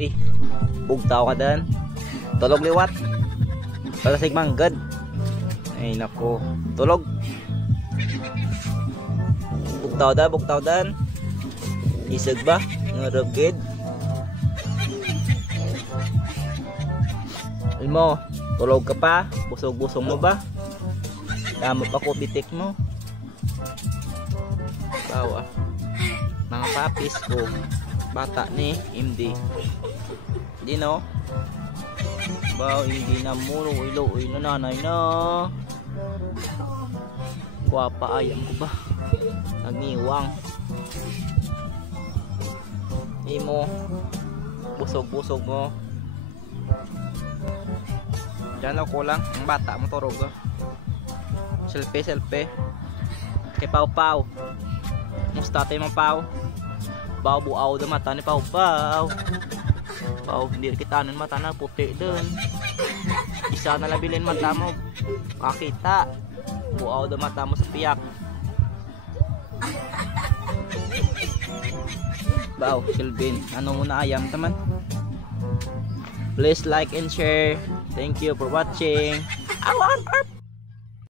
Uy, bugtaw ka dan. Tulog liwat. Palasig manggad. Ay nako, tulog. Bugtaw dan. Isag ba? Ngaragid. Mo, tulog ka pa? Busog-busog mo ba? Damo pa ko bitik mo. Bawa. Mga papis ko. Bata ni MD. Hindi no? Bawa hindi na muro. Uy na nanay na. Guwapa ayam ko ba? Nagniwang. Imo. Busog-busog mo. Diyan ako lang, ang bata mo turog. Selfie. Kay Pau. Musta tayo mga Pau? Pau buaw na mata ni Pau. Pau, hindi kita nun mata na puti dun. Isa na labilin mata mo. Makita. Buaw na mata mo sa piyak. Pau, Kelvin, ano muna ayam teman? Please like and share. Thank you for watching. I want